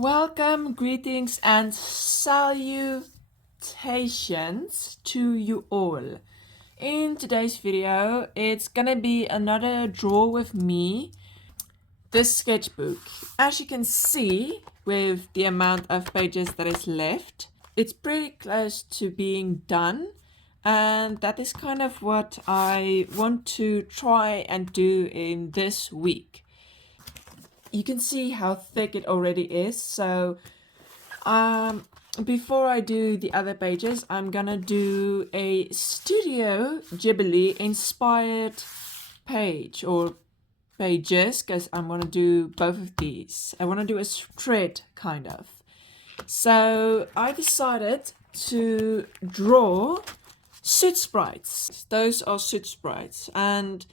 Welcome, greetings, and salutations to you all. In today's video, it's gonna be another draw with me, this sketchbook. As you can see, with the amount of pages that is left, it's pretty close to being done. And that is kind of what I want to try and do in this week. You can see how thick it already is, so before I do the other pages, I'm gonna do a Studio Ghibli inspired page or pages, because I'm gonna do both of these. I want to do a thread kind of. So I decided to draw suit sprites. Those are suit sprites, and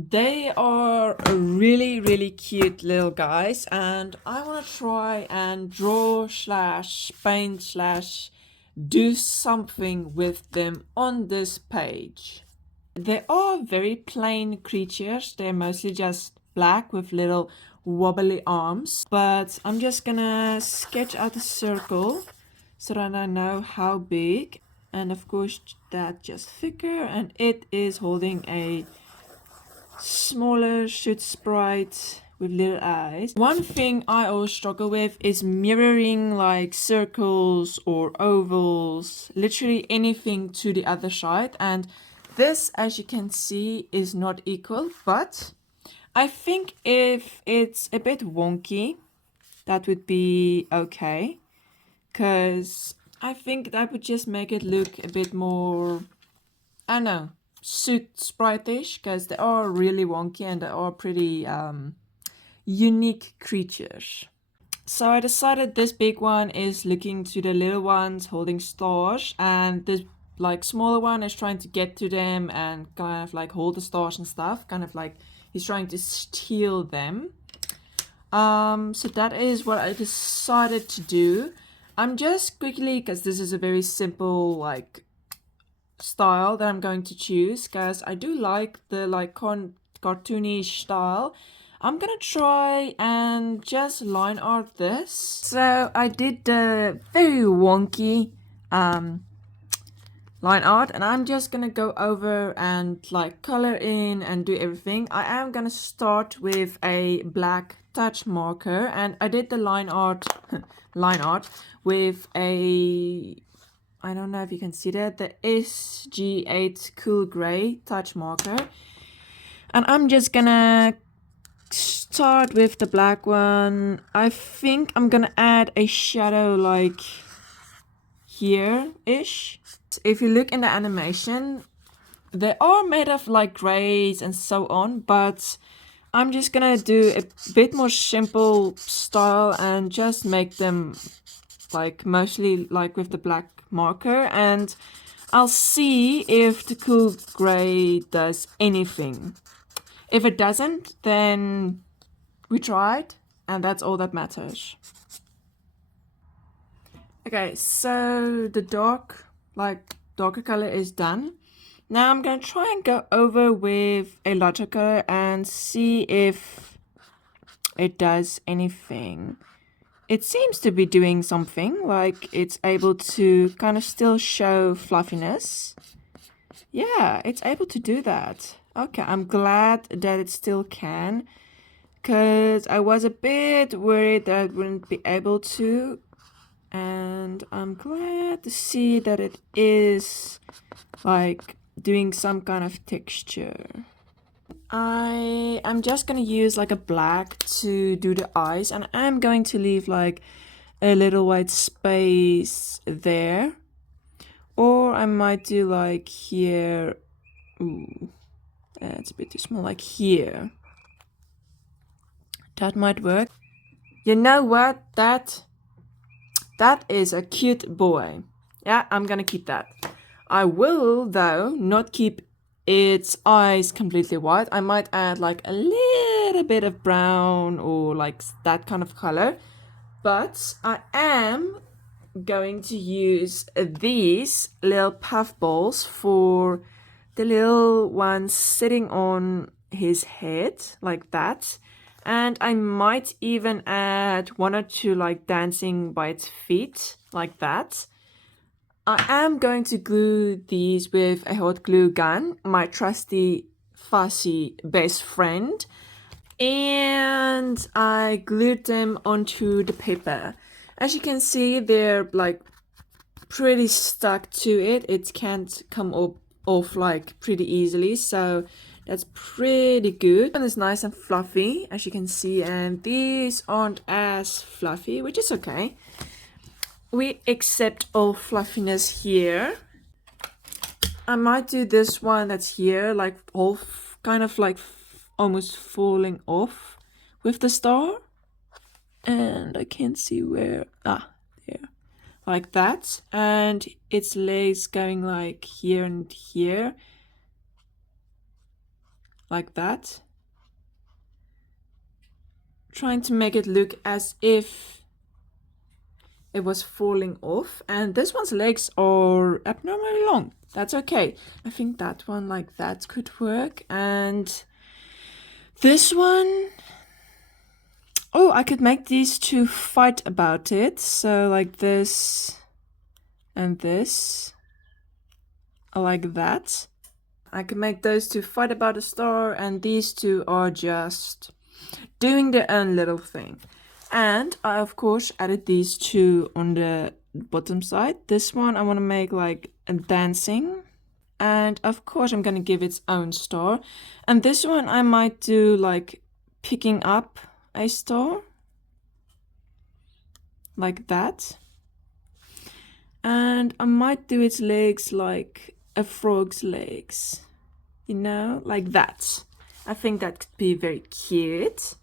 they are really cute little guys, and I want to try and draw slash paint slash do something with them on this page. They are very plain creatures. They're mostly just black with little wobbly arms, but I'm just gonna sketch out a circle so that I know how big, and of course that just thicker, and it is holding a smaller suit sprite with little eyes. One thing I always struggle with is mirroring like circles or ovals, literally anything to the other side, and this, as you can see, is not equal, but I think if it's a bit wonky, that would be okay, because I think that would just make it look a bit more, I don't know, suit sprite-ish, because they are really wonky and they are pretty unique creatures. So I decided this big one is looking to the little ones holding stars, and this like smaller one is trying to get to them and kind of like hold the stars and stuff, kind of like he's trying to steal them. So that is what I decided to do. I'm just quickly, because this is a very simple like style that I'm going to choose, because I do like the like cartoonish style. I'm gonna try and just line art this. So I did the very wonky line art, and I'm just gonna go over and like color in and do everything. I am gonna start with a black touch marker, and I did the line art with a, I don't know if you can see that, the SG8 Cool Gray touch marker. And I'm just gonna start with the black one. I think I'm gonna add a shadow like here-ish. If you look in the animation, they are made of like grays and so on, but I'm just gonna do a bit more simple style and just make them like mostly like with the black marker, and I'll see if the cool gray does anything. If it doesn't, then we tried, and that's all that matters. Okay, so the darker color is done. Now I'm gonna try and go over with a lighter color and see if it does anything. It seems to be doing something, like it's able to kind of still show fluffiness. Yeah, it's able to do that. Okay, I'm glad that it still can, because I was a bit worried that it wouldn't be able to, and I'm glad to see that it is like doing some kind of texture. I am just gonna use like a black to do the eyes, and I'm going to leave like a little white space there, or I might do like here. Ooh, it's a bit too small, like here. That might work. You know what? That is a cute boy. Yeah, I'm gonna keep that. I will, though, not keep its eyes completely white. I might add like a little bit of brown or like that kind of color. But I am going to use these little puff balls for the little ones sitting on his head, like that. And I might even add one or two like dancing by its feet, like that. I am going to glue these with a hot glue gun, my trusty fussy best friend. And I glued them onto the paper. As you can see, they're like pretty stuck to it. It can't come off like pretty easily, so that's pretty good. And it's nice and fluffy, as you can see, and these aren't as fluffy, which is okay. We accept all fluffiness here. I might do this one that's here, like all kind of like almost falling off with the star. And I can't see where, there. Like that. And its legs going like here and here. Like that. Trying to make it look as if it was falling off. And this one's legs are abnormally long. That's okay. I think that one like that could work. And this one, oh, I could make these two fight about it. So like this and this. I like that. I can make those two fight about a star, and these two are just doing their own little thing. And I of course added these two on the bottom side. This one I want to make like a dancing, and of course I'm gonna give its own star. And this one I might do like picking up a star like that. And I might do its legs like a frog's legs, you know, like that. I think that could be very cute.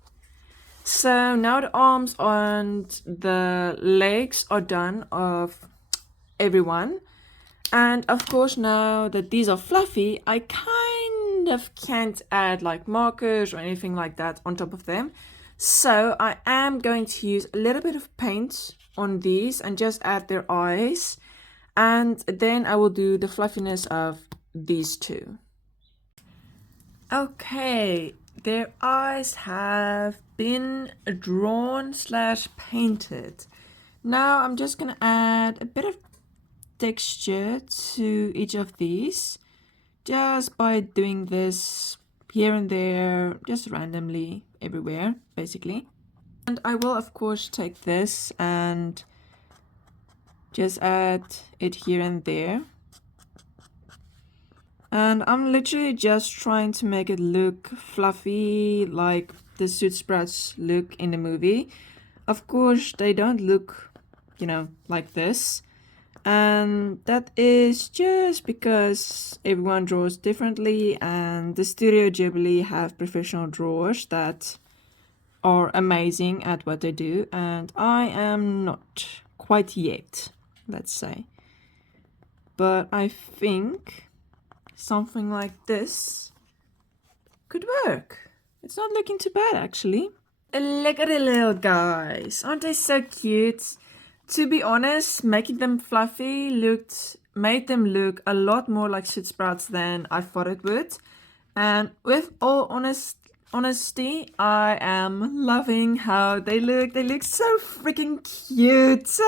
So now the arms and the legs are done of everyone. And of course, now that these are fluffy, I kind of can't add like markers or anything like that on top of them. So I am going to use a little bit of paint on these and just add their eyes. And then I will do the fluffiness of these two. Okay, their eyes have been drawn / painted. Now I'm just gonna add a bit of texture to each of these, just by doing this here and there, just randomly everywhere, basically. And I will of course take this and just add it here and there. And I'm literally just trying to make it look fluffy like the Soot Sprouts look in the movie. Of course, they don't look, you know, like this. And that is just because everyone draws differently, and the Studio Ghibli have professional drawers that are amazing at what they do, and I am not quite yet, let's say. But I think something like this could work. It's not looking too bad, actually. Look at the little guys. Aren't they so cute? To be honest, making them fluffy made them look a lot more like Soot Sprouts than I thought it would. And with all honesty, I am loving how they look. They look so freaking cute.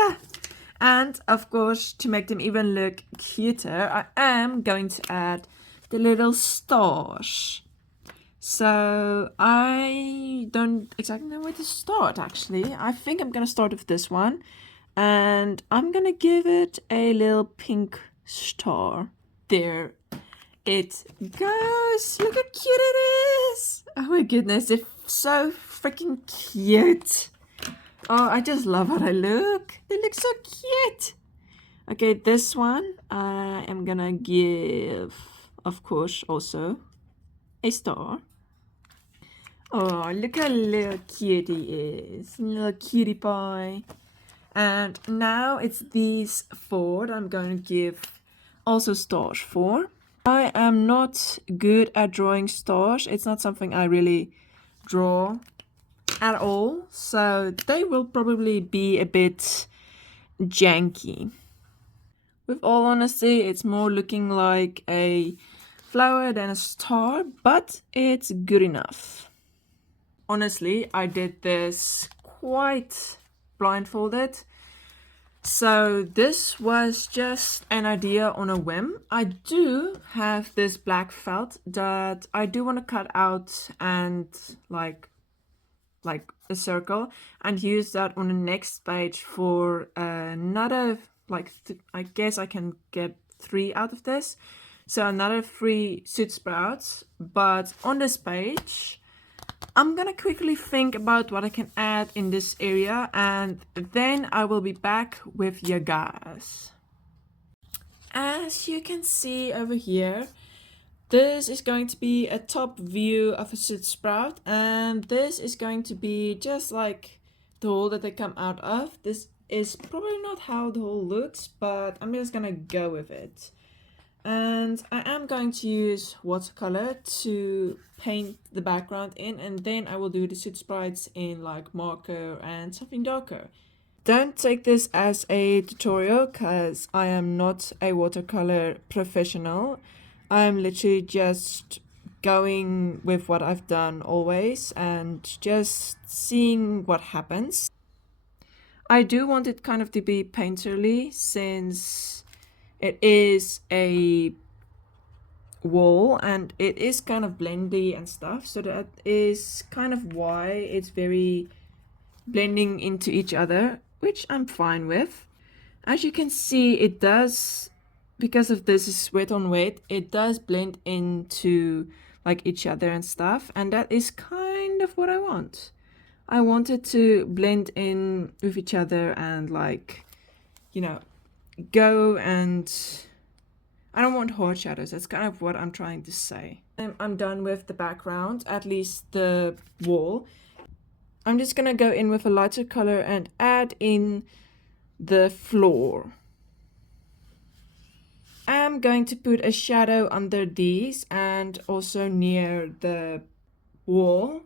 And of course, to make them even look cuter, I am going to add the little stars. So I don't exactly know where to start, actually. I think I'm gonna start with this one. And I'm gonna give it a little pink star. There it goes. Look how cute it is. Oh my goodness, they're so freaking cute. Oh, I just love how they look. They look so cute. Okay, this one I am gonna give, of course, also a star. Oh, look how little cute he is. Little cutie pie. And now it's these four that I'm going to give also stars for. I am not good at drawing stars. It's not something I really draw at all. So they will probably be a bit janky. With all honesty, it's more looking like a flower than a star, but it's good enough. honestly, I did this quite blindfolded. So this was just an idea on a whim. I do have this black felt that I do want to cut out and like a circle and use that on the next page for another I guess I can get 3 out of this. So another 3 soot sprouts, but on this page I'm gonna quickly think about what I can add in this area, and then I will be back with you guys. As you can see over here, this is going to be a top view of a soot sprout, and this is going to be just like the hole that they come out of. This is probably not how the hole looks, but I'm just gonna go with it. And I am going to use watercolor to paint the background in, and then I will do the soot sprites in like marker and something darker. Don't take this as a tutorial because I am not a watercolor professional. I'm literally just going with what I've done always and just seeing what happens. I do want it kind of to be painterly since it is a wall and it is kind of blendy and stuff, so that is kind of why it's very blending into each other, which I'm fine with. As you can see, it does, because of this is wet on wet, it does blend into like each other and stuff, and that is kind of what I want. I want it to blend in with each other and like, you know, go, and I don't want hard shadows. That's kind of what I'm trying to say. I'm done with the background, at least the wall. I'm just gonna go in with a lighter color and add in the floor. I'm going to put a shadow under these and also near the wall.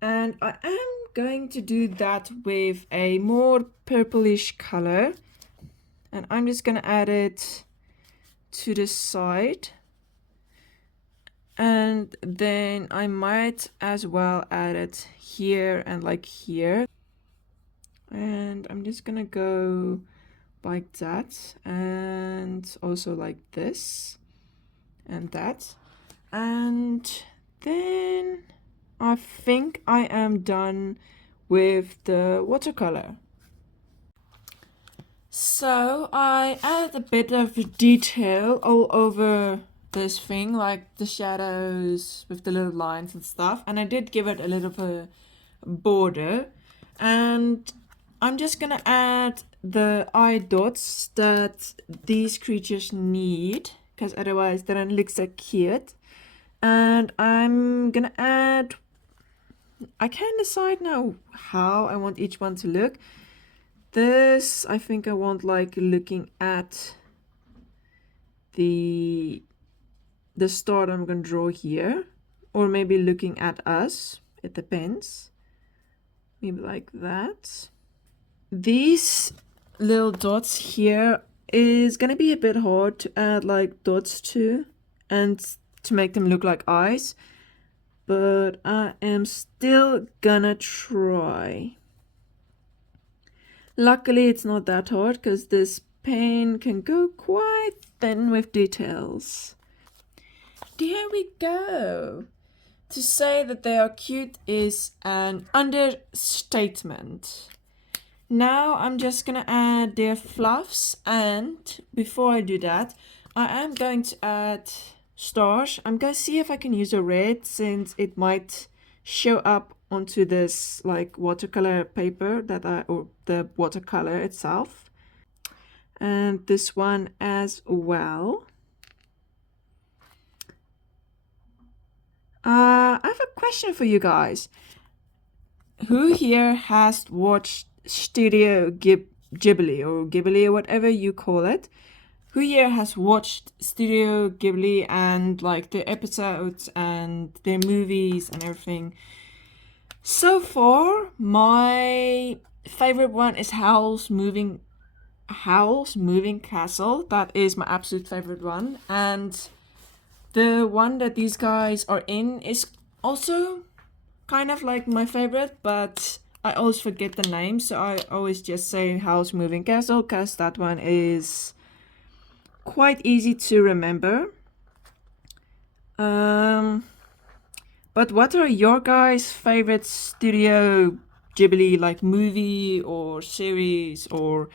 And I am going to do that with a more purplish color. And I'm just gonna add it to the side. And then I might as well add it here and like here. And I'm just gonna go like that, and also like this and that. And then I think I am done with the watercolor. So I added a bit of detail all over this thing, like the shadows with the little lines and stuff, and I did give it a little bit of border. And I'm just gonna add the eye dots that these creatures need, because otherwise they don't look so cute. And I'm gonna add, I can't decide now how I want each one to look. This, I think I want like looking at the star that I'm gonna draw here, or maybe looking at us, it depends. Maybe like that. These little dots here is gonna be a bit hard to add like dots to and to make them look like eyes, but I am still gonna try. Luckily it's not that hard because this pen can go quite thin with details. There we go. To say that they are cute is an understatement. Now I'm just gonna add their fluffs, and before I do that, I am going to add stars. I'm gonna see if I can use a red since it might show up onto this like watercolor paper that or the watercolor itself. And this one as well. I have a question for you guys. Who here has watched Studio Ghibli or Ghibli or whatever you call it? Who here has watched Studio Ghibli and like the episodes and their movies and everything? So far, my favorite one is Howl's Moving Castle. That is my absolute favorite one. And the one that these guys are in is also kind of like my favorite, but I always forget the name, so I always just say House Moving Castle because that one is quite easy to remember. But what are your guys' favorite Studio Ghibli like movie or series or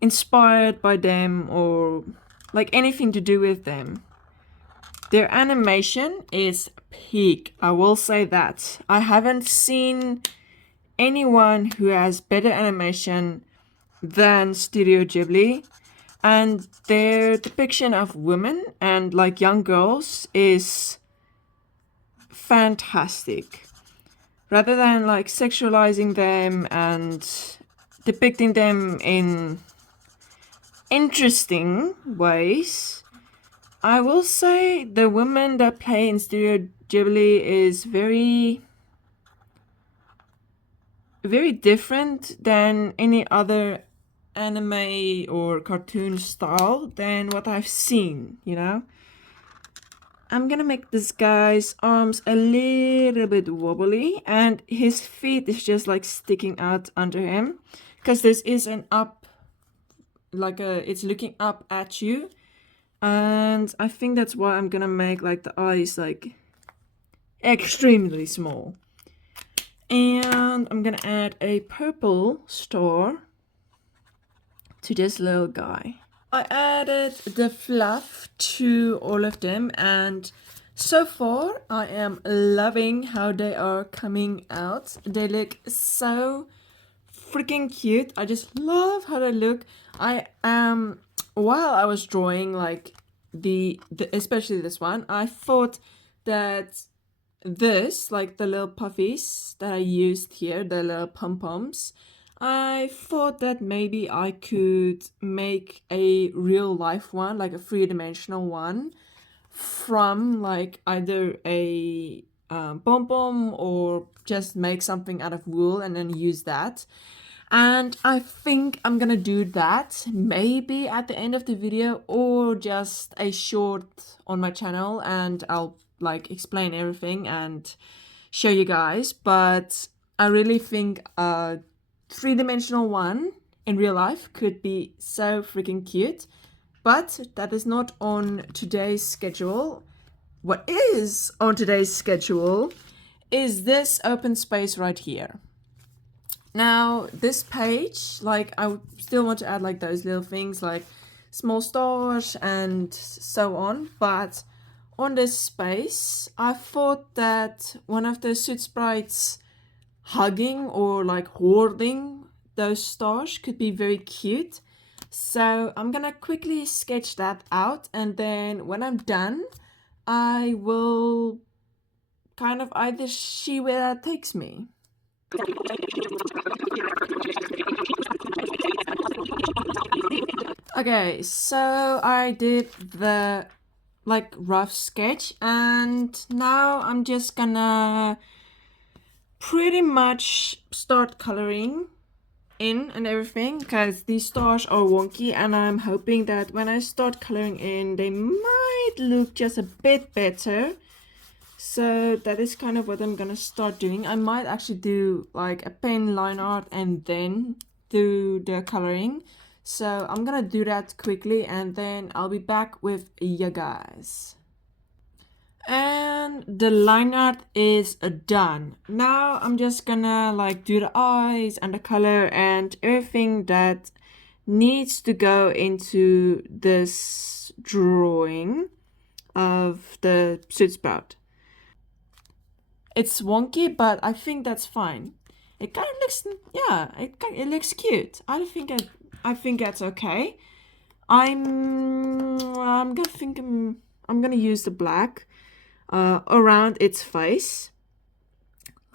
inspired by them or like anything to do with them? Their animation is peak, I will say that. I haven't seen anyone who has better animation than Studio Ghibli, and their depiction of women and like young girls is fantastic. Rather than like sexualizing them and depicting them in interesting ways, I will say the women that play in Studio Ghibli is very different than any other anime or cartoon style than what I've seen, you know? I'm gonna make this guy's arms a little bit wobbly and his feet is just like sticking out under him because this is an up, like it's looking up at you, and I think that's why I'm gonna make like the eyes like extremely small. And I'm gonna add a purple star to this little guy. I added the fluff to all of them, and so far I am loving how they are coming out. They look so freaking cute. I just love how they look. While I was drawing like the especially this one, I thought that this, like the little puffies that I used here, the little pom-poms, I thought that maybe I could make a real life one, like a three-dimensional one, from like either a pom-pom or just make something out of wool and then use that. And I think I'm gonna do that maybe at the end of the video or just a short on my channel, and I'll like explain everything and show you guys. But I really think a three-dimensional one in real life could be so freaking cute, but that is not on today's schedule. What is on today's schedule is this open space right here. Now this page, like I still want to add like those little things like small stars and so on, but on this space I thought that one of the suit sprites hugging or like hoarding those stars could be very cute. So I'm gonna quickly sketch that out, and then when I'm done I will kind of either see where that takes me. Okay, so I did the like rough sketch, and now I'm just gonna pretty much start coloring in and everything because these stars are wonky, and I'm hoping that when I start coloring in they might look just a bit better. So that is kind of what I'm gonna start doing. I might actually do like a pen line art and then do the coloring. So I'm gonna do that quickly and then I'll be back with you guys. And the line art is done. Now I'm just gonna like do the eyes and the color and everything that needs to go into this drawing of the suit sprout. It's wonky, but I think that's fine. It kind of looks, yeah, it looks cute. I think that's okay. I'm gonna use the black around its face,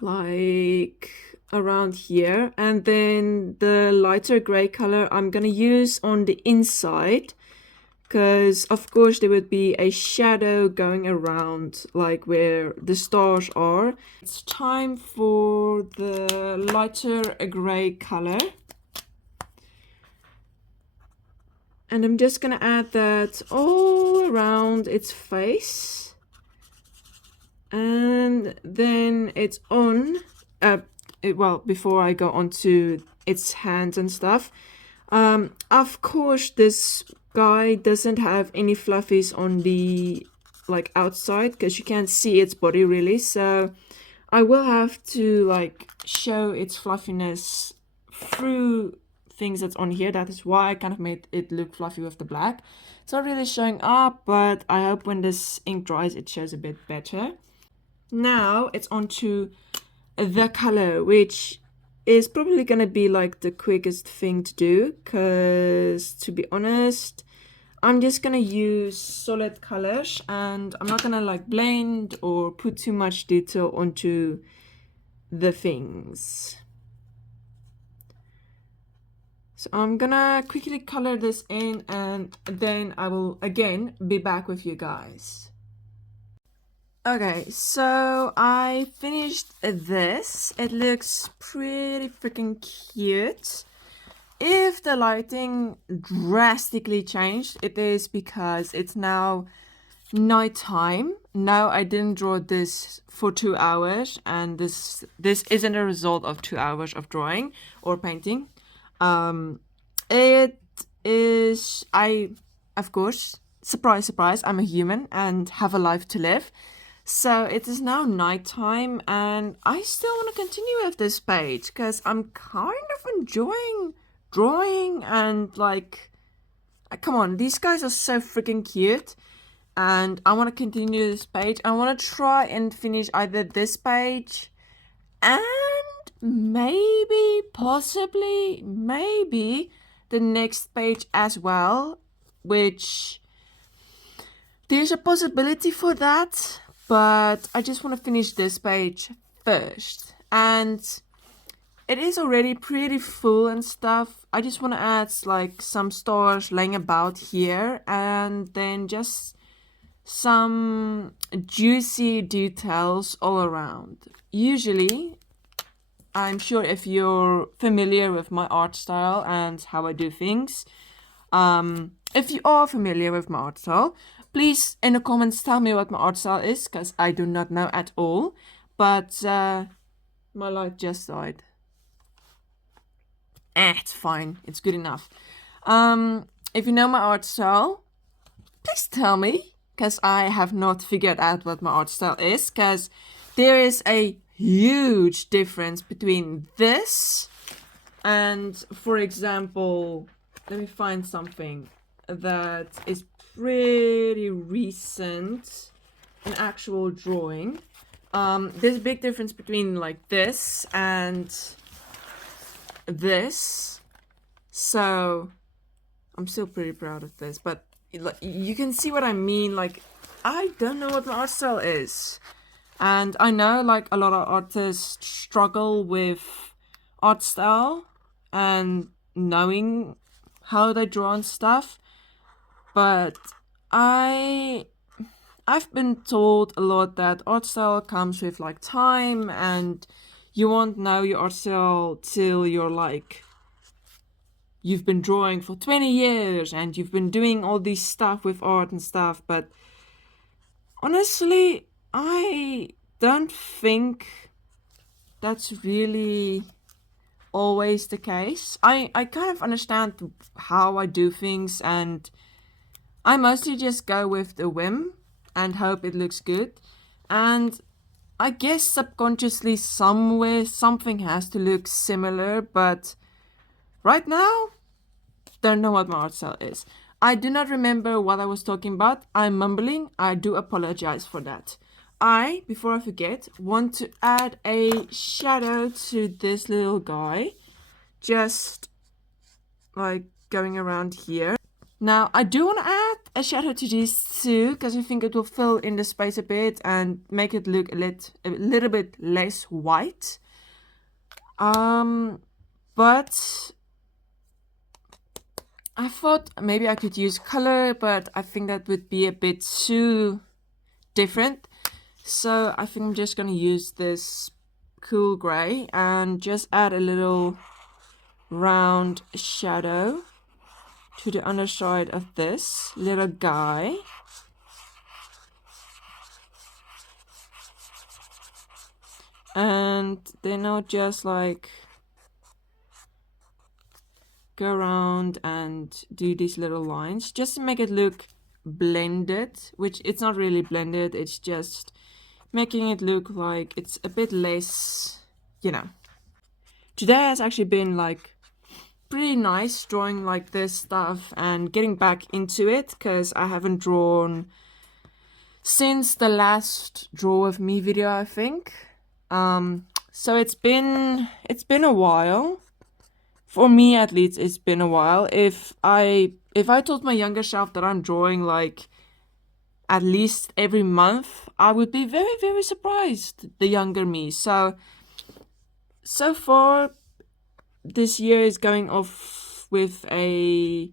like around here, and then the lighter gray color I'm gonna use on the inside, because of course there would be a shadow going around like where the stars are. It's time for the lighter gray color, and I'm just gonna add that all around its face, And then it's on, before I go on to its hands and stuff, of course this guy doesn't have any fluffies on the like outside because you can't see its body really, so I will have to like show its fluffiness through things that's on here. That is why I kind of made it look fluffy with the black. It's not really showing up, but I hope when this ink dries it shows a bit better. Now it's on to the color, which is probably gonna be like the quickest thing to do, because to be honest, I'm just gonna use solid colors and I'm not gonna like blend or put too much detail onto the things. So I'm gonna quickly color this in and then I will again be back with you guys. Okay, so I finished this. It looks pretty freaking cute. If the lighting drastically changed, it is because it's now nighttime. No, I didn't draw this for 2 hours, and this isn't a result of 2 hours of drawing or painting. It is, of course, surprise, surprise, I'm a human and have a life to live. So it is now nighttime and I still want to continue with this page because I'm kind of enjoying drawing and like, come on, these guys are so freaking cute. And I want to continue this page. I want to try and finish either this page and maybe, possibly, maybe the next page as well, which there's a possibility for that, but I just want to finish this page first. And it is already pretty full and stuff. I just want to add like some stars laying about here and then just some juicy details all around. Usually, I'm sure if you're familiar with my art style and how I do things, if you are familiar with my art style, please in the comments tell me what my art style is, because I do not know at all. But my light just died. It's fine. It's good enough. If you know my art style, please tell me, because I have not figured out what my art style is, because there is a huge difference between this and, for example, let me find something that is pretty recent, an actual drawing. There's a big difference between like this and this, so I'm still pretty proud of this, but you can see what I mean. Like, I don't know what my art style is, and I know like a lot of artists struggle with art style and knowing how they draw and stuff, but I've been told a lot that art style comes with like time, and you won't know your art style till you're like, you've been drawing for 20 years and you've been doing all this stuff with art and stuff. But honestly, I don't think that's really always the case. I kind of understand how I do things, and I mostly just go with the whim and hope it looks good. And I guess subconsciously somewhere something has to look similar, but right now, don't know what my art style is. I do not remember what I was talking about. I'm mumbling. I do apologize for that. Before I forget, want to add a shadow to this little guy. Just like going around here. Now, I do want to add a shadow to these too, because I think it will fill in the space a bit and make it look a little bit less white. But I thought maybe I could use color, but I think that would be a bit too different. So I think I'm just gonna use this cool gray and just add a little round shadow to the underside of this little guy. and then I'll just like go around and do these little lines just to make it look blended, which it's not really blended, it's just making it look like it's a bit less, you know. Today has actually been like pretty nice drawing like this stuff and getting back into it, because I haven't drawn since the last draw of me video, I think. So it's been a while. For me at least, it's been a while. If I told my younger self that I'm drawing like at least every month, I would be very, very surprised, the younger me. So far this year is going off with a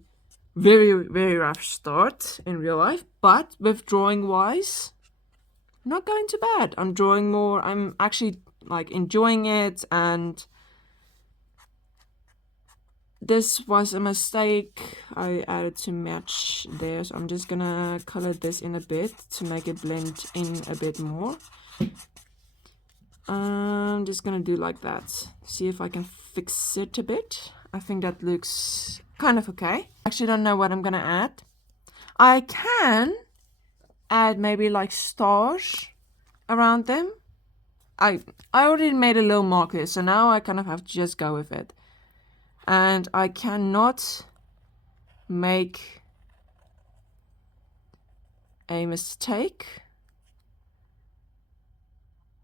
very, very rough start in real life, but with drawing wise, not going too bad. I'm drawing more. I'm actually like enjoying it, and this was a mistake. I added too much there, so I'm just gonna color this in a bit to make it blend in a bit more. I'm just gonna do like that. See if I can fix it a bit. I think that looks kind of okay. Actually don't know what I'm gonna add. I can add maybe like stars around them. I already made a little marker, so now I kind of have to just go with it. And I cannot make a mistake.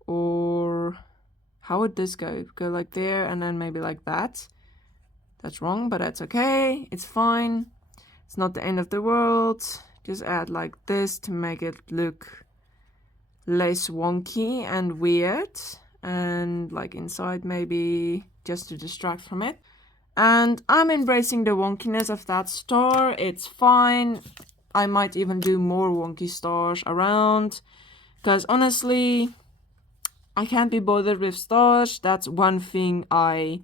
Or how would this go? Go like there and then maybe like that. That's wrong, but that's okay. It's fine. It's not the end of the world. Just add like this to make it look less wonky and weird. And like inside maybe just to distract from it. And I'm embracing the wonkiness of that star. It's fine. I might even do more wonky stars around. Because honestly, I can't be bothered with stars. That's one thing I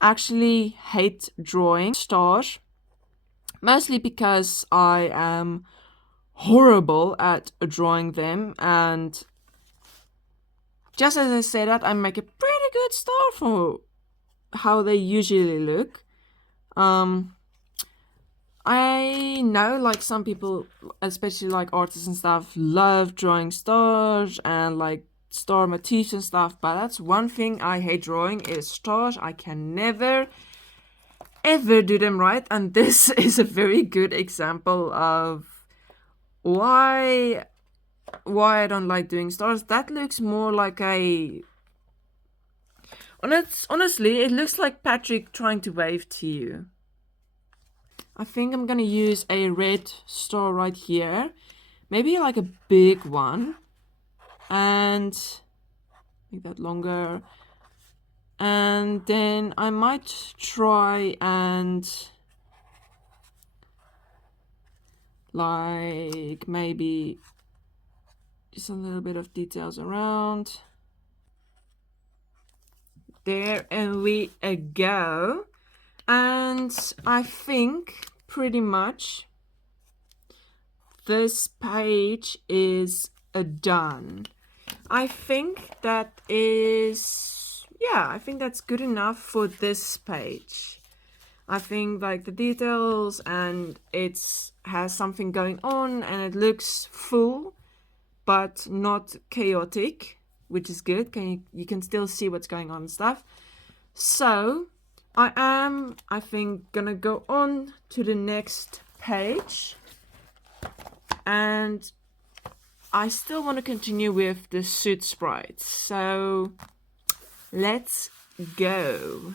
actually hate drawing, stars. Mostly because I am horrible at drawing them, and just as I say that, I make a pretty good star for how they usually look. I know like some people, especially like artists and stuff, love drawing stars and like star motifs and stuff, but that's one thing I hate drawing is stars. I can never ever do them right, and this is a very good example of why I don't like doing stars. That looks more like a honestly, it looks like Patrick trying to wave to you. I think I'm gonna use a red star right here, maybe like a big one, and make that longer. And then I might try and like maybe just a little bit of details around there, and we go. And I think pretty much this page is done. I think that is, yeah, I think that's good enough for this page. I think like the details, and it's has something going on, and it looks full but not chaotic, which is good. You can still see what's going on and stuff. So I think gonna go on to the next page, and I still want to continue with the suit sprites, so let's go.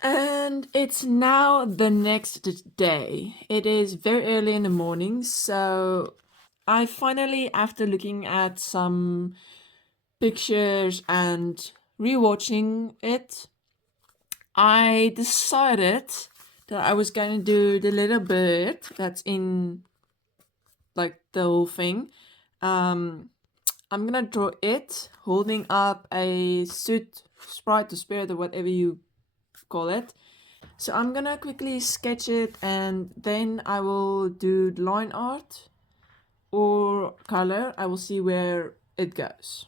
And it's now the next day. It is very early in the morning, so I finally, after looking at some pictures and rewatching it, I decided that I was going to do the little bird that's in like the whole thing. I'm gonna draw it holding up a suit sprite or spirit or whatever you call it. So I'm gonna quickly sketch it, and then I will do line art or color. I will see where it goes.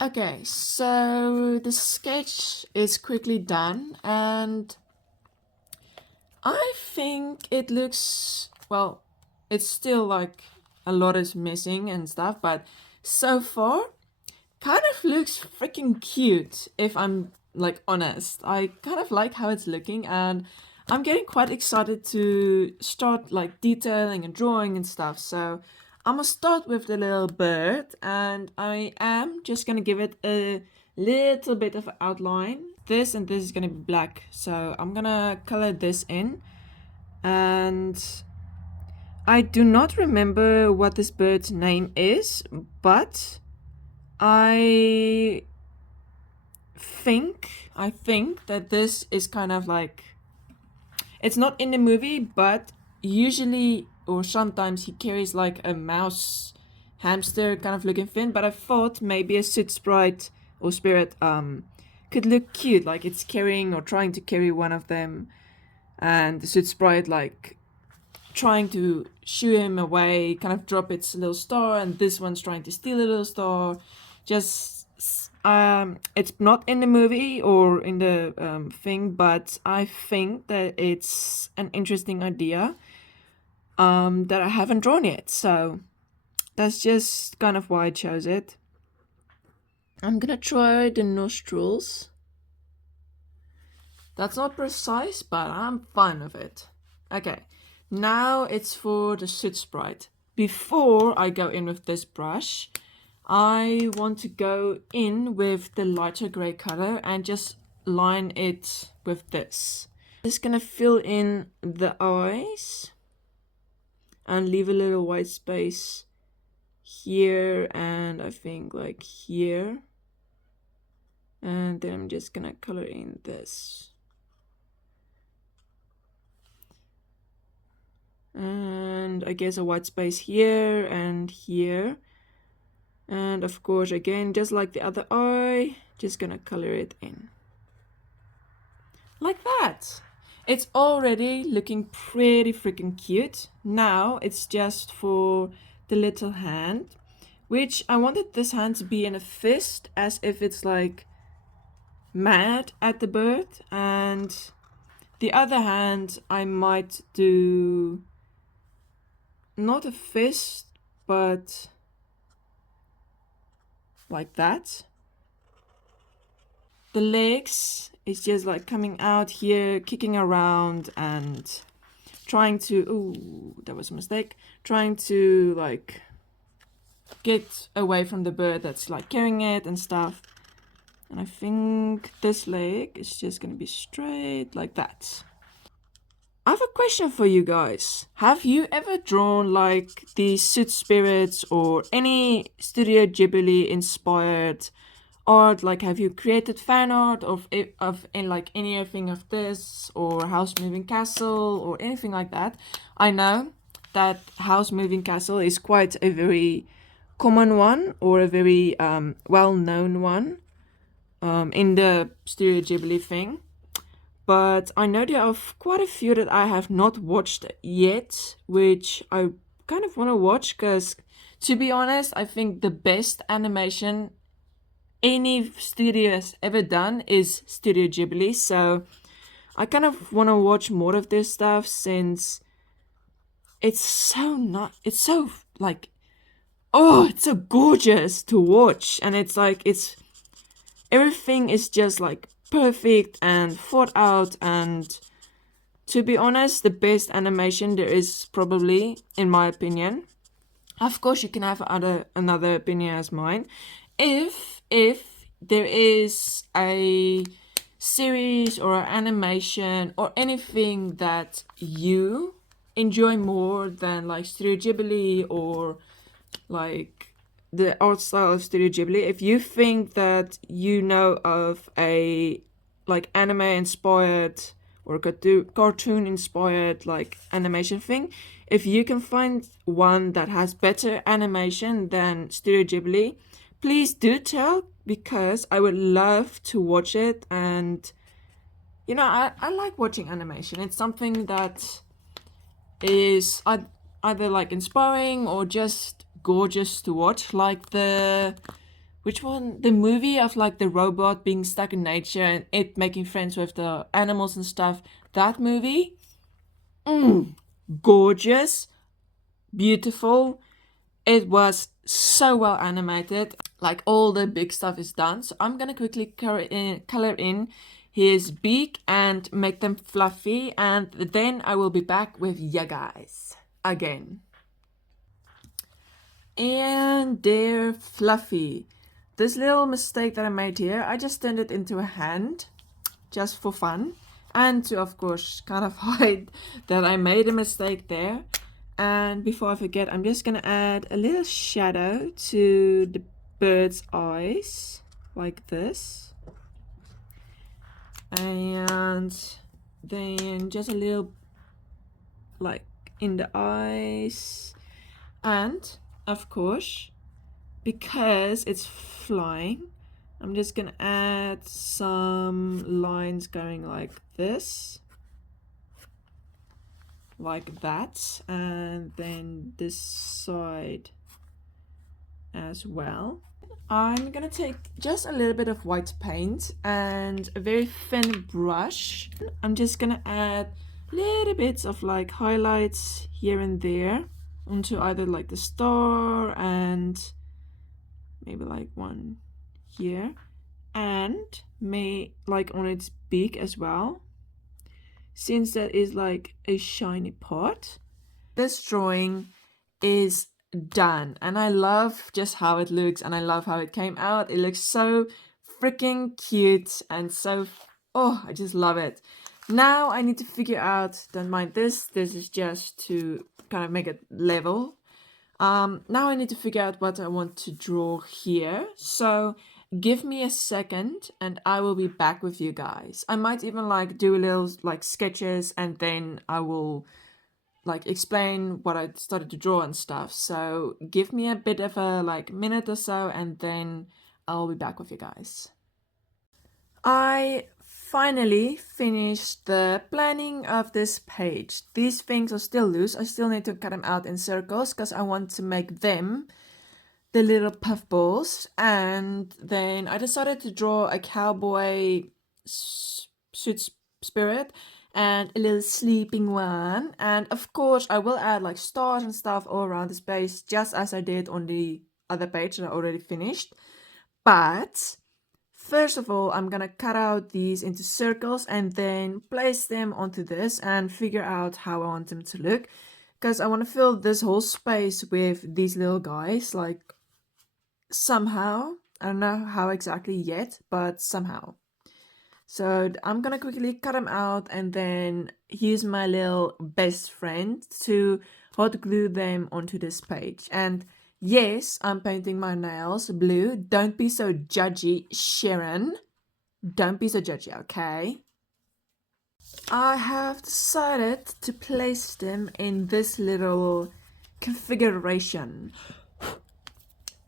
Okay, so the sketch is quickly done, and I think it looks, well, it's still like a lot is missing and stuff, but so far kind of looks freaking cute, if I'm like honest. I kind of like how it's looking, and I'm getting quite excited to start like detailing and drawing and stuff. So I'm gonna start with the little bird, and I am just gonna give it a little bit of an outline. This and this is gonna be black, so I'm gonna color this in. And I do not remember what this bird's name is, but I think that this is kind of like, it's not in the movie, but usually or sometimes he carries like a mouse hamster kind of looking thing. But I thought maybe a soot sprite or spirit could look cute, like it's carrying or trying to carry one of them, and the soot sprite like trying to shoo him away, kind of drop its little star, and this one's trying to steal a little star. Just it's not in the movie or in the thing, but I think that it's an interesting idea that I haven't drawn yet. So that's just kind of why I chose it. I'm gonna try the nostrils. That's not precise, but I'm fine with it. Okay, now it's for the soot sprite. Before I go in with this brush, I want to go in with the lighter gray color and just line it with this. Just gonna fill in the eyes and leave a little white space here, and I think like here. And then I'm just gonna color in this. And I guess a white space here and here. And of course, again, just like the other eye, just gonna color it in. Like that. It's already looking pretty freaking cute. Now it's just for the little hand, which I wanted this hand to be in a fist, as if it's like mad at the bird. And the other hand, I might do not a fist, but like that. The legs is just like coming out here, kicking around and trying to, ooh, that was a mistake, trying to like get away from the bird that's like carrying it and stuff. And I think this leg is just gonna be straight like that. I have a question for you guys. Have you ever drawn like these Soot Spirits or any Studio Ghibli inspired art? Like, have you created fan art of like anything of this, or House Moving Castle or anything like that? I know that House Moving Castle is quite a very common one, or a very well-known one in the Studio Ghibli thing. But I know there are quite a few that I have not watched yet, which I kind of want to watch, because to be honest, I think the best animation any studio has ever done is Studio Ghibli. So I kind of want to watch more of this stuff, since it's so it's so like, oh, it's so gorgeous to watch, and it's like, it's everything is just like perfect and thought out. And to be honest, the best animation there is, probably, in my opinion. Of course, you can have another opinion as mine. If there is a series or an animation or anything that you enjoy more than like Studio Ghibli, or like the art style of Studio Ghibli, if you think that you know of a like anime inspired or cartoon inspired like animation thing, if you can find one that has better animation than Studio Ghibli, please do tell, because I would love to watch it. And you know, I like watching animation. It's something that is either like inspiring or just gorgeous to watch, like the which one? The movie of like the robot being stuck in nature and it making friends with the animals and stuff. That movie, gorgeous, beautiful. It was so well animated. Like all the big stuff is done. So I'm gonna quickly color in his beak and make them fluffy, and then I will be back with you guys again. And they're fluffy. This little mistake that I made here, I just turned it into a hand just for fun, and to of course kind of hide that I made a mistake there. And before I forget, I'm just gonna add a little shadow to the bird's eyes like this, and then just a little like in the eyes, and of course because it's flying, I'm just gonna add some lines going like this, like that, and then this side as well. I'm gonna take just a little bit of white paint and a very thin brush. I'm just gonna add little bits of like highlights here and there onto either like the star and maybe like one here, and like on its beak as well, since that is like a shiny part. This drawing is done and I love just how it looks, and I love how it came out. It looks so freaking cute and so, oh, I just love it. Now I need to figure out, don't mind this is just to kind of make it level. Now I need to figure out what I want to draw here, so give me a second and I will be back with you guys. I might even like do a little like sketches and then I will like explain what I started to draw and stuff. So give me a bit of a like minute or so and then I'll be back with you guys. I finally finished the planning of this page. These things are still loose. I still need to cut them out in circles because I want to make them the little puffballs. And then I decided to draw a cowboy suit spirit and a little sleeping one. And of course I will add like stars and stuff all around this page, just as I did on the other page that I already finished. But first of all, I'm gonna cut out these into circles and then place them onto this and figure out how I want them to look, because I want to fill this whole space with these little guys, like somehow. I don't know how exactly yet, but somehow. So I'm gonna quickly cut them out and then use my little best friend to hot glue them onto this page. And yes, I'm painting my nails blue. Don't be so judgy, Sharon. Don't be so judgy, okay? I have decided to place them in this little configuration.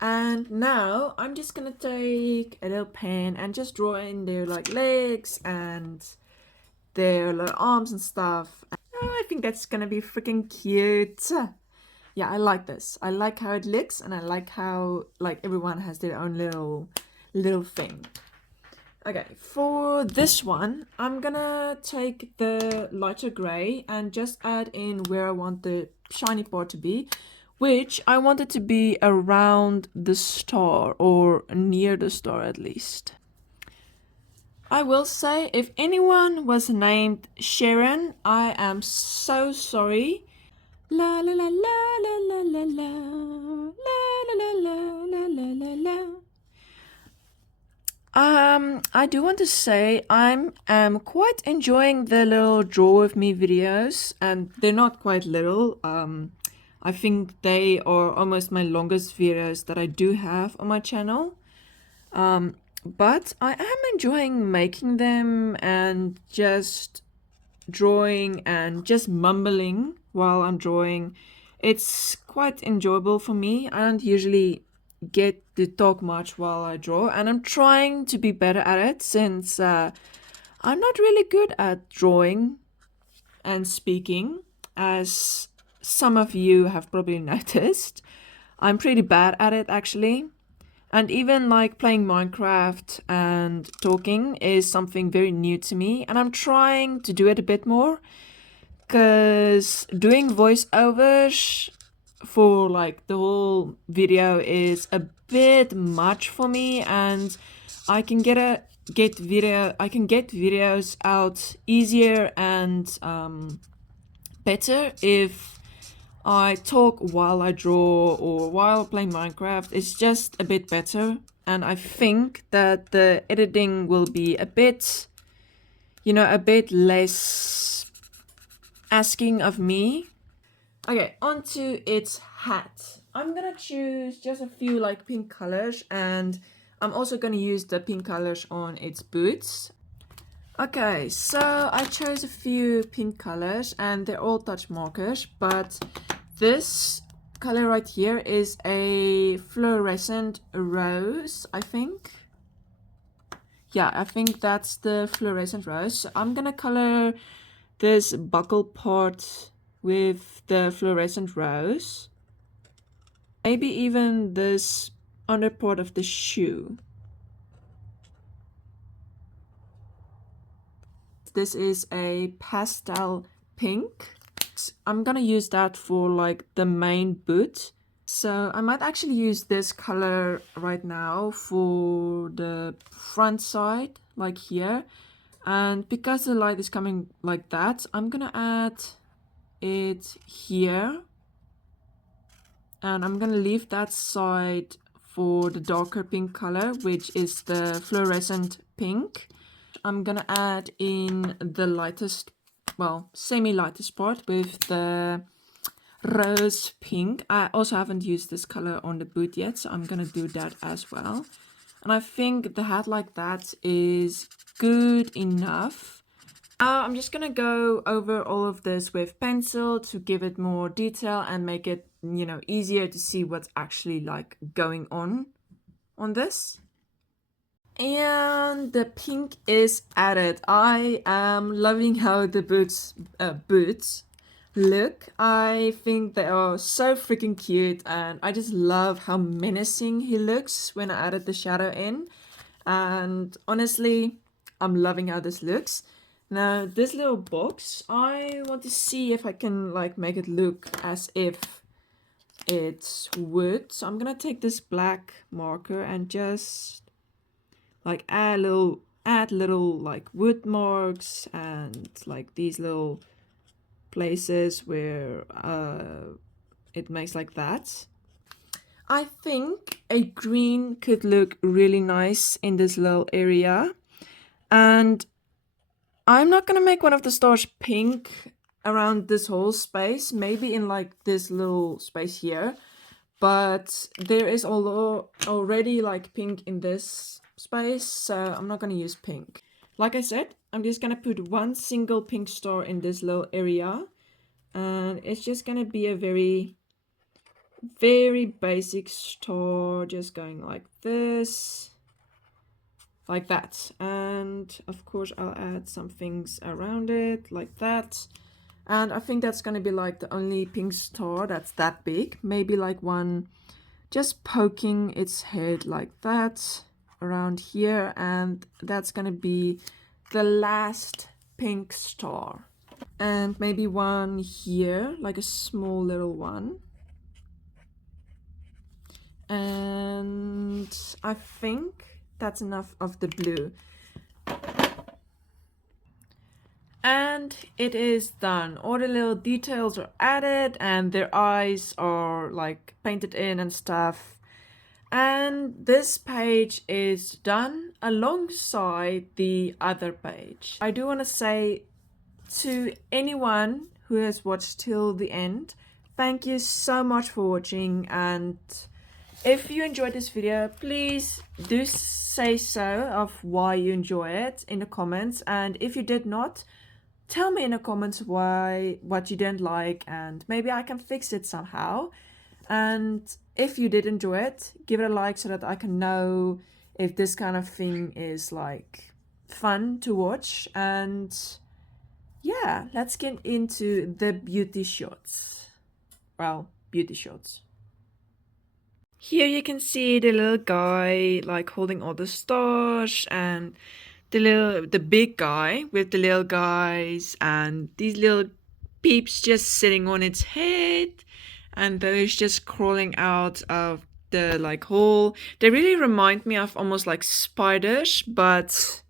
And now I'm just gonna take a little pen and just draw in their like legs and their little arms and stuff. I think that's gonna be freaking cute. Yeah, I like this. I like how it looks, and I like how like everyone has their own little thing. Okay, for this one, I'm gonna take the lighter gray and just add in where I want the shiny part to be, which I want it to be around the star or near the star at least. I will say, if anyone was named Sharon, I am so sorry. La la la la la la la la la la la la la la la. I do want to say I'm quite enjoying the little draw with me videos, and they're not quite little. I think they are almost my longest videos that I do have on my channel. But I am enjoying making them and just drawing and just mumbling while I'm drawing. It's quite enjoyable for me. I don't usually get to talk much while I draw, and I'm trying to be better at it since I'm not really good at drawing and speaking, as some of you have probably noticed. I'm pretty bad at it actually, And even like playing Minecraft and talking is something very new to me, and I'm trying to do it a bit more, because doing voiceovers for like the whole video is a bit much for me, and I can get videos out easier and better if I talk while I draw or while playing Minecraft. It's just a bit better, and I think that the editing will be a bit, a bit less asking of me. Okay, onto its hat. I'm gonna choose just a few like pink colors, and I'm also gonna use the pink colors on its boots. Okay, so I chose a few pink colors and they're all touch markers, but this color right here is a fluorescent rose, I think. Yeah, I think that's the fluorescent rose. So I'm gonna color this buckle part with the fluorescent rose. Maybe even this under part of the shoe. This is a pastel pink. I'm gonna use that for like the main boot. So I might actually use this color right now for the front side, like here. And because the light is coming like that, I'm gonna add it here. And I'm gonna leave that side for the darker pink color, which is the fluorescent pink. I'm gonna add in the lightest, well, semi-lightest part with the rose pink. I also haven't used this color on the boot yet, so I'm gonna do that as well. And I think the hat like that is good enough. I'm just gonna go over all of this with pencil to give it more detail and make it, easier to see what's actually like going on this. And the pink is added. I am loving how the boots look. I think they are so freaking cute, and I just love how menacing he looks when I added the shadow in. And honestly, I'm loving how this looks. Now, this little box, I want to see if I can like make it look as if it's wood. So I'm gonna take this black marker and just like add little like wood marks and like these little places where it makes like that. I think a green could look really nice in this little area, and I'm not gonna make one of the stars pink around this whole space, maybe in like this little space here, but there is already like pink in this space, so I'm not gonna use pink. Like I said, I'm just gonna put one single pink star in this little area, and it's just gonna be a very, very basic star, just going like this, like that. And of course I'll add some things around it like that. And I think that's gonna be like the only pink star that's that big. Maybe like one just poking its head like that around here, and that's gonna be the last pink star. And maybe one here, like a small little one. And I think that's enough of the blue. And it is done. All the little details are added and their eyes are like painted in and stuff. And this page is done alongside the other page. I do want to say to anyone who has watched till the end, thank you so much for watching, and if you enjoyed this video, please do say so of why you enjoy it in the comments, and if you did not, tell me in the comments what you didn't like, and maybe I can fix it somehow. And if you did enjoy it, give it a like so that I can know if this kind of thing is like fun to watch. And yeah, let's get into the beauty shots. Well, beauty shots. Here you can see the little guy like holding all the stars, and the big guy with the little guys, and these little peeps just sitting on its head, and those just crawling out of the like hole. They really remind me of almost like spiders, but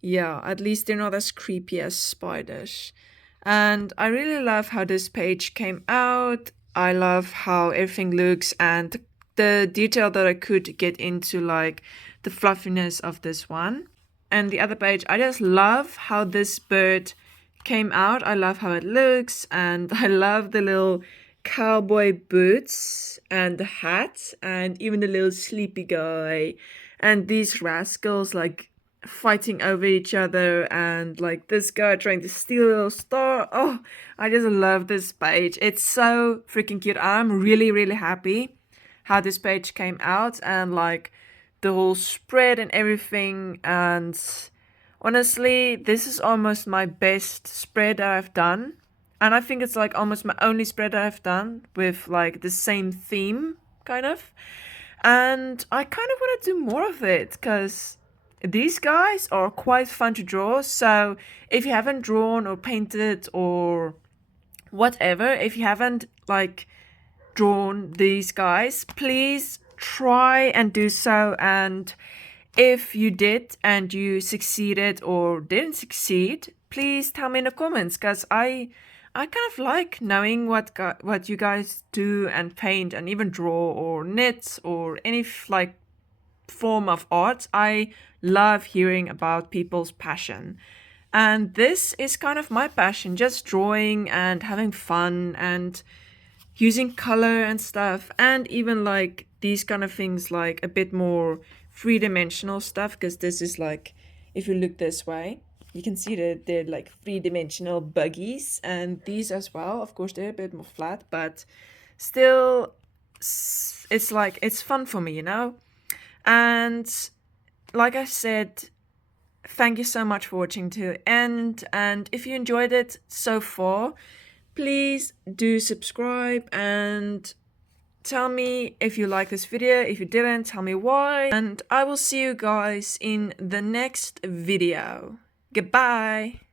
yeah, at least they're not as creepy as spiders. And I really love how this page came out. I love how everything looks and the detail that I could get into, like the fluffiness of this one. And the other page, I just love how this bird came out. I love how it looks, and I love the little cowboy boots and the hat, and even the little sleepy guy, and these rascals like fighting over each other, and like this guy trying to steal a little star. Oh, I just love this page. It's so freaking cute. I'm really, really happy how this page came out, and like the whole spread and everything. And honestly, this is almost my best spread that I've done. And I think it's like almost my only spread that I've done with like the same theme, kind of. And I kind of want to do more of it because these guys are quite fun to draw. So if you haven't drawn or painted or whatever, if you haven't like drawn these guys, please try and do so. And if you did and you succeeded or didn't succeed, please tell me in the comments, because I kind of like knowing what you guys do and paint and even draw or knit or any like form of art. I love hearing about people's passion. And this is kind of my passion, just drawing and having fun and using color and stuff, and even like these kind of things, like a bit more three-dimensional stuff, because this is like, if you look this way, you can see that they're like three-dimensional buggies, and these as well. Of course, they're a bit more flat, but still, it's like, it's fun for me, you know? And like I said, thank you so much for watching to the end, and if you enjoyed it so far, please do subscribe and tell me if you like this video. If you didn't, tell me why. And I will see you guys in the next video. Goodbye.